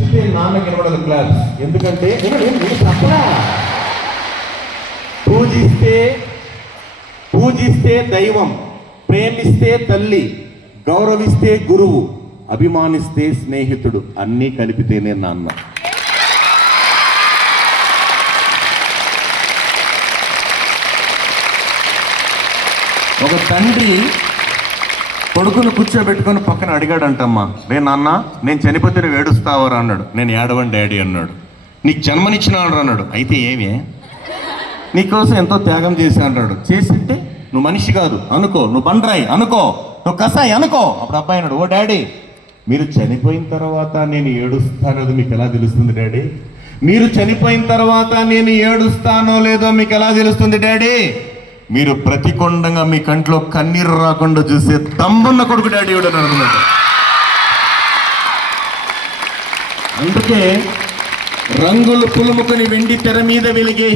చచ్చితే నాన్నకి ఇవ్వడం క్లాస్. ఎందుకంటే పూజిస్తే దైవం, ప్రేమిస్తే తల్లి, గౌరవిస్తే గురువు, అభిమానిస్తే స్నేహితుడు, అన్నీ కలిపితేనే నాన్న. ఒక తండ్రి కొడుకును కూర్చోబెట్టుకొని పక్కన అడిగాడంటమ్మా, రే నాన్న నేను చనిపోతే నువ్వు ఏడుస్తావరా అన్నాడు. నేను ఏడవని డాడీ అన్నాడు. నీకు జన్మనిచ్చినాడు అన్నాడు. అయితే ఏమే, నీకోసం ఎంతో త్యాగం చేశా అన్నాడు. చేసింటే నువ్వు మనిషి కాదు అనుకో, నువ్వు బండరాయి అనుకో, నువ్వు కసాయి అనుకో. అప్పుడు అబ్బాయి అన్నాడు, ఓ డాడీ మీరు చనిపోయిన తర్వాత నేను ఏడుస్తానో మీకు ఎలా తెలుస్తుంది డాడీ? మీరు చనిపోయిన తర్వాత నేను ఏడుస్తానో లేదో మీకు ఎలా తెలుస్తుంది డాడీ? మీరు ప్రతికొండంగా మీ కంట్లో కన్నీరు రాకుండా చూసే తమ్మున్న కొడుకు డాడీ ఇవ్వడం అనుకున్నాడు. అందుకే రంగులు పులుముకొని వెండి తెర మీద వెలిగే